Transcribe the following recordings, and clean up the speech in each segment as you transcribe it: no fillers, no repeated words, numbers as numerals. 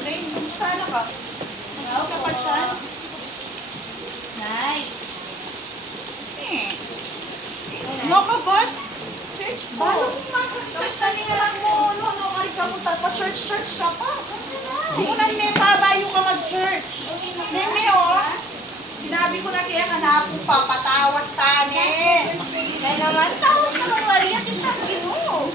Okay, kumusta na ka? Masal ka pa siya? Nice. No ka ba? Church ba? Church na lang mo. No, kari ka mo. Pa-church ka pa. Unang may pabayo ka mag-church. Neme, oh. Sinabi ko na kaya ka na akong papatawas tanin. Kaya naman, tawas na ng Maria, kitang gino.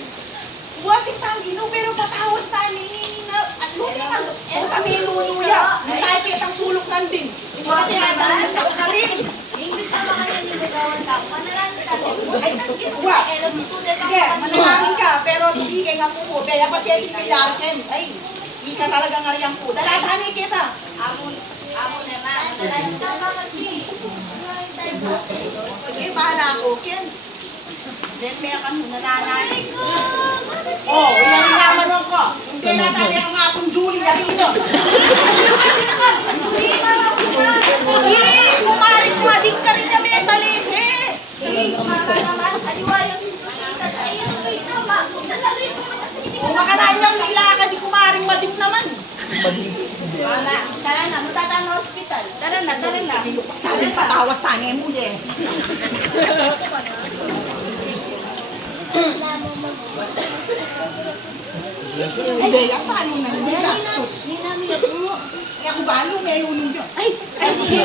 Huwag kitang gino, pero patawas tanin. At luti ka, o kami luluya. Kahit kitang sulok ng din. Mga tinadaan sa karin. English na mga yan yung nagawan ka. Manalangin natin. Ay, nagkito Wa. ka. Elo, tutulad ang Sige, mga manalangin ka, pero tubigay nga po mo. Kaya pa check pilarken. Ay, di ka talaga ngariyan po. Dalatani kita. Amo naman. Manalangin ka ba kasi? Sige, bahala ako, Ken. Then, may ka nananay. Oh, Oh, inarinyaman ko. Hindi na tayo ang mga akong Julie Arino. Kumaring kumadik ka rin kami sa lise. Mama naman, aliwayang kita sa iyo. Tama. Talaga yung pumunta sa hindi Kung makanain ng nila ka, di kumaring madik naman. Mama, tara na. Matata ng hospital. Tara na, tara na. Sabi patawas tayo mo eh. Hindi, ang palo na yung gastos. Hindi namin nagpungo. Eh, ako balo, may ulong yun. Ay, di.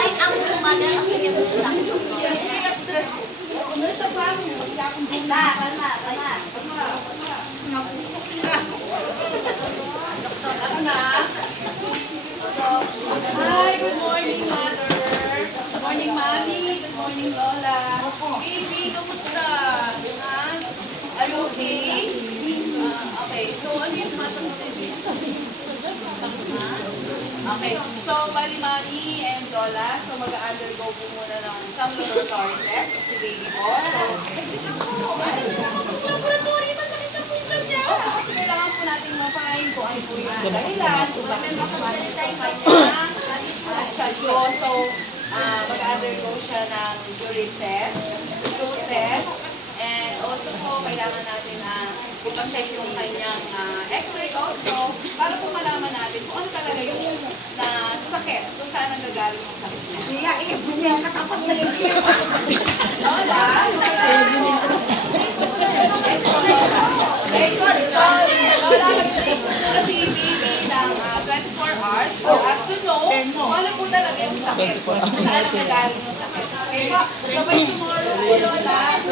Ay, ang umaga kasi yung ulang. Hindi, stress. Ano sa balo? Hindi akong Kalma, kalma, kalma. Hi, good morning, Mother. Good morning, Mommy. Good morning, Lola. Baby, kamusta? Ha? Are you okay? Okay, so ano yung sumasagot sa inyo? Okay, so bali Mommy and Lola, so mag-undergo po muna ng some laboratory test si baby ko. So, laboratory, masakit na po siya niya. Kasi kailangan po natin ma-find kung ano po yung dahilan, kung bakit makapagsalita yung kanya. So, mag-undergo siya ng urine test, stool test, and also po, kailangan natin ipa-check yung kanyang x-ray also, para po malaman natin kung ano talaga yung sakit, kung saan nanggagaling yung sakit niya. Kaya, bumiya ka kapag nag-check. Lola? Sorry. Lola, mag-sleep po na si baby ng 24 hours. So, as to know, kung ano po talaga yung sakit. Kung saan nanggagaling yung sakit. Okay po? So, by tomorrow po, Lola,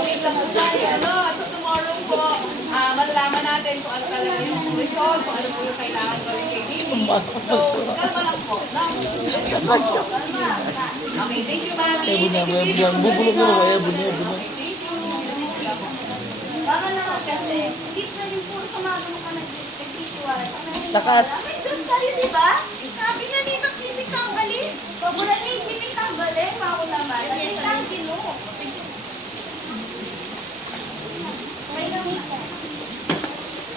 wait lang po tayo. So, tomorrow po, malalaman natin kung ano talaga yung result, kung ano po yung kailangan gawin kay baby. So, kalma lang po. Kalma. Okay, thank you, Mami. Thank you, baby. Bubulog na ba? Buno. Thank you. Baka naman kasi, hindi na rin puro sumagano ka nag-titiwala. Takas. Ay, doon sa'yo, di ba? Sabi nga dito, sipit kang galing. Paboran niya yung sipit kang galing, mako naman. Kasi saan gino? May naman ka.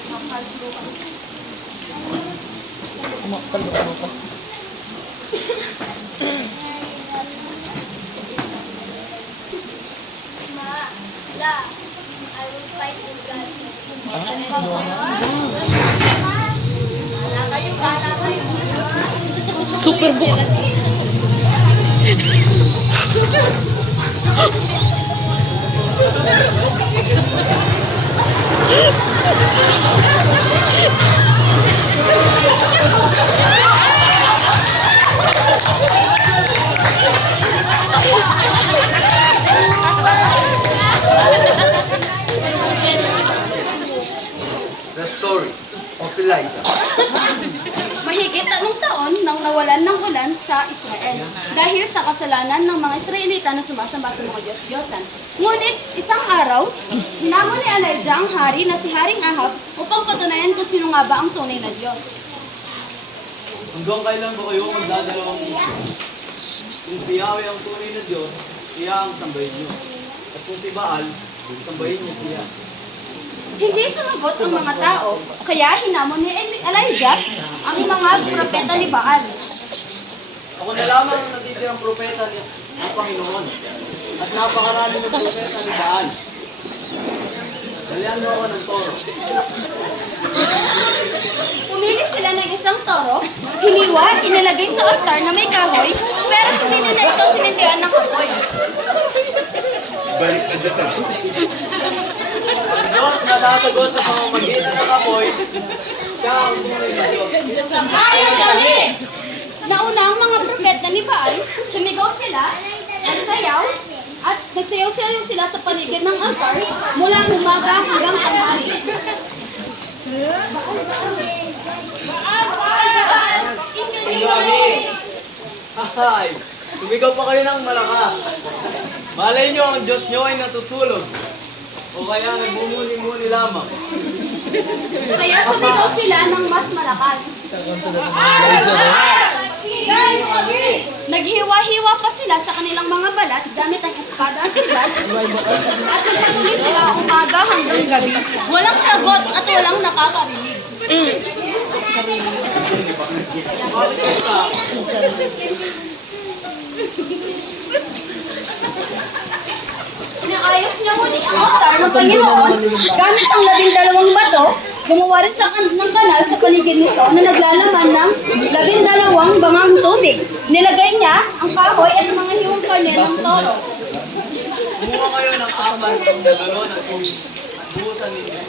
Makalbo ka. Kumakalo ka. Ma, la, I will fight you guys. Super book. The story of Elijah. Mahigit 3 taon nang nawalan ng ulan sa Israel dahil sa kasalanan ng mga Israelita na sumasamba sa mga Diyos-Diyosan. Ngunit isang araw, hinamon ni Elijah ang hari na si Haring Ahab upang patunayan kung sino nga ba ang tunay na Diyos. Hanggang kailan ba kayo magdadalawang isip? Kung si Yahweh ang tunay na Diyos, siya ang sambahin niyo. At kung si Baal, sambahin niyo siya. Hindi sumagot ang mga tao, kaya hinamon ni Elijah ang mga propeta ni Baal. Ako na lamang ang natitirang propeta ng Panginoon. At At napakarami ng propeta ni Baal. Dalihan mo ako ng toro. Pumili sila ng isang toro, hiniwa at inilagay sa altar na may kahoy, pero hindi nila ito sinindihan ng apoy. Ang Diyos na sasagot sa pamamagitan ng apoy, siya ang tunay na Diyos. Nauna ang mga propeta ni Baal, sumigaw sila, nagsayaw, at nagsayaw-sayaw sila sa paligid ng altar mula umaga hanggang tanghali. Hay! Sumigaw pa kayo ng malakas. Malay nyo, ang Diyos nyo ay natutulog. O kaya nagbumuni-muni lamang. Kaya sumigaw sila ng mas malakas. Naghiwa-hiwa pa sila sa kanilang mga balat gamit ang espada at sibat at nagpatuloy sila umaga hanggang gabi. Walang sagot at walang nakakarinig. Bakit kayo sa Inaayos niya muli ang altar ng Panginoon gamit ang 12 bato. Gumawa rin siya ng kanal sa paligid nito na naglalaman ng 12 bangang tubig. Nilagay niya ang kahoy at ang mga hiwang karne ng toro. kumuha kayo ng 4 ng galon at tubig at buhusan ninyo.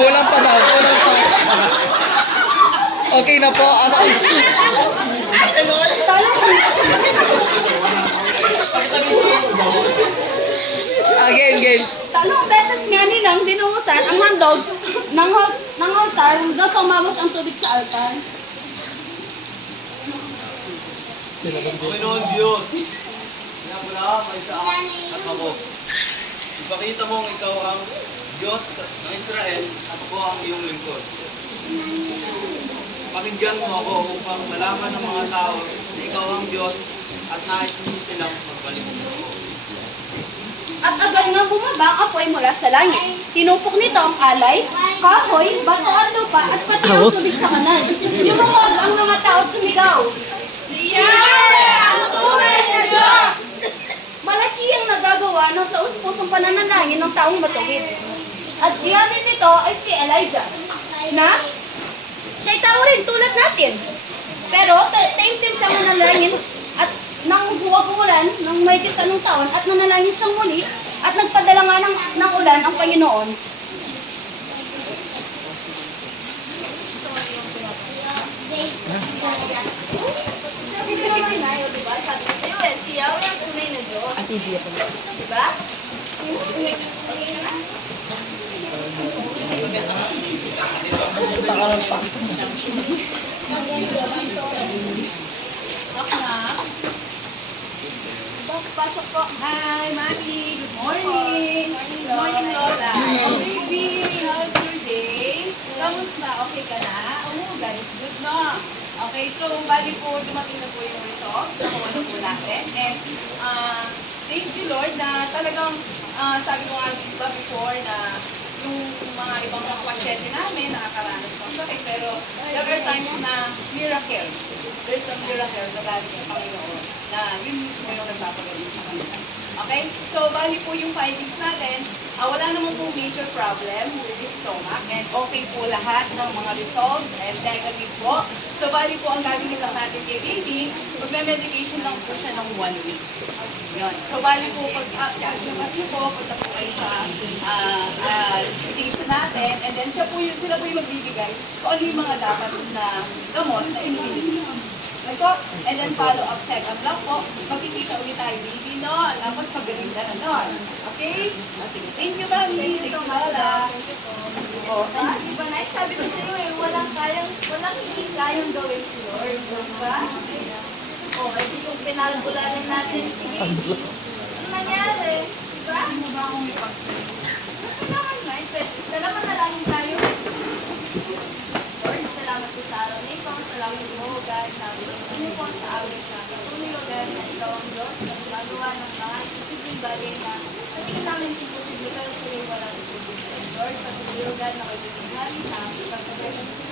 Kulang pa daw, kulang pa. Okay na po. Ano? Game. Talong beses nga nilang binuhusan ang handog ng altar hanggang sa umabos ang tubig sa altar. Panginoon Diyos, Abraham, Isaac at ako. Ipakita mong ikaw ang Diyos ng Israel at ako ang iyong lingkod. Pakinggan mo ako upang malaman ng mga tao na ikaw ang Diyos at nais mo silang magbalik. At agad nga bumaba ang apoy mula sa langit. Tinupok nito ang alay, kahoy, bato at lupa at pati ang tubig sa kanan. Lumawag ang mga tao at sumigaw. Yahweh ang tunay na Diyos! Malaki ang nagagawa ng taus-pusong pananalangin ng taong matuwid. At ginamit nito ay si Elijah, na siya'y tao rin tulad natin. Pero taimtim siya manalangin at nang huwag umulan ng may 3 taon at nanalangin siyang muli at nagpadala nga ng ulan ang Panginoon. Sabi ko naman na yun, diba? Sabi ko sa'yo eh, si Yahweh ang tunay na Diyos. Diba? Pasok po. Hi, Maki. Good morning. Good morning, Lola. Oh, baby, how's your day? Kamusta? Okay ka na? Oh, guys, good no? Okay, so bali po, dumating na po yung results. Nakuha na po natin. And thank you, Lord, na talagang sabi ko nga diba before na yung mga ibang mga pasyente namin nakakaranas ng sakit. Pero there are times na miracle. There's a miracle na galing sa Panginoon na yun mismo yung nagpapagaling sa kanila. Okay? So, bali po yung findings natin. Wala naman po major problem with his stomach and okay po lahat ng mga results and negative po. So, bali po ang gagawin lang natin kay baby, magme-medication lang po siya ng 1 week. Yun. So, bali po, labas niyo po, punta po kayo sa station natin and then sila po yung magbibigay kung ano yung mga dapat na gamot na iniinom. Ito, and then follow-up check-up lang po. Magkikita ulit tayo, baby, no? Tapos magaling ka na, no? Okay? Sige, thank you, Mami. Thank you, Lola. Diba, Night, sabi ko sa'yo eh, walang hindi kayang gawin si Lord. Diba? O, hindi kung pinalbulanan natin si baby. Ano nangyari? Diba? Ano ba akong ipag-pray? Ano naman, Night? Dalaman na lang tayo. Lord, salamat po sa araw na ito. Salamat mo, God. Sabi ko, ano po sa amin sa patuloy, O God, na ikaw ang Diyos na gumagawa ng mga imposibleng bagay na sa tingin namin imposible, pero sa iyo walang imposible. Lord, patutulugan na kayo hari sa aming pagkakaroon ng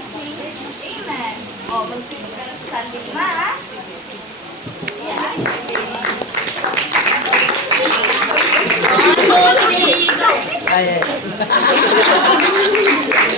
Amen. O, mag-six ka na sa Sunday, ma, ha? Yeah. Ay, ay.